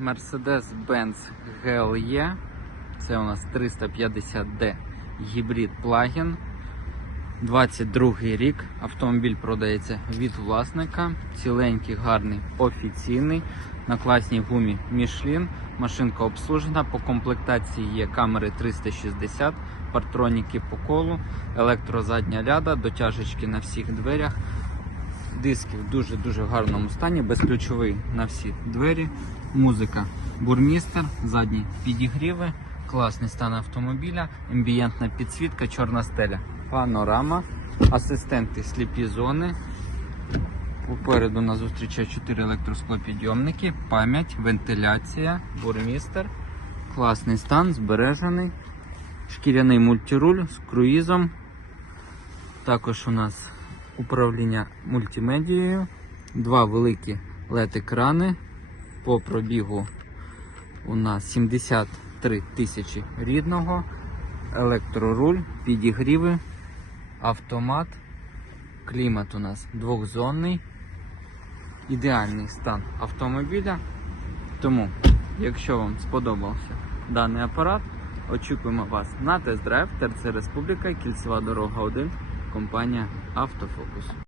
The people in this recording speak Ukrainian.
Mercedes-Benz GLE. Це у нас 350D гібрид плагін. 22 рік. Автомобіль продається від власника. Ціленький, гарний, офіційний. На класній гумі Michelin. Машинка обслужена. По комплектації є камери 360, партроніки по колу, електрозадня ляда, дотяжечки на всіх дверях. Диски в дуже-дуже гарному стані, безключовий на всі двері. Музика бурмістер, задні підігріви, класний стан автомобіля, амбієнтна підсвітка, чорна стеля, панорама, асистенти сліпі зони. Попереду нас зустрічає 4 електросклопідйомники, пам'ять, вентиляція, бурмістер. Класний стан, збережений. Шкіряний мультируль з круїзом. Також у нас управління мультимедією, два великі LED-екрани. По пробігу у нас 73 тисячі рідного, електроруль, підігріви, автомат, клімат у нас двохзонний, ідеальний стан автомобіля. Тому, якщо вам сподобався даний апарат, очікуємо вас на тест-драйв ТРЦ Республіка, Кільцева дорога 1, компанія Автофокус.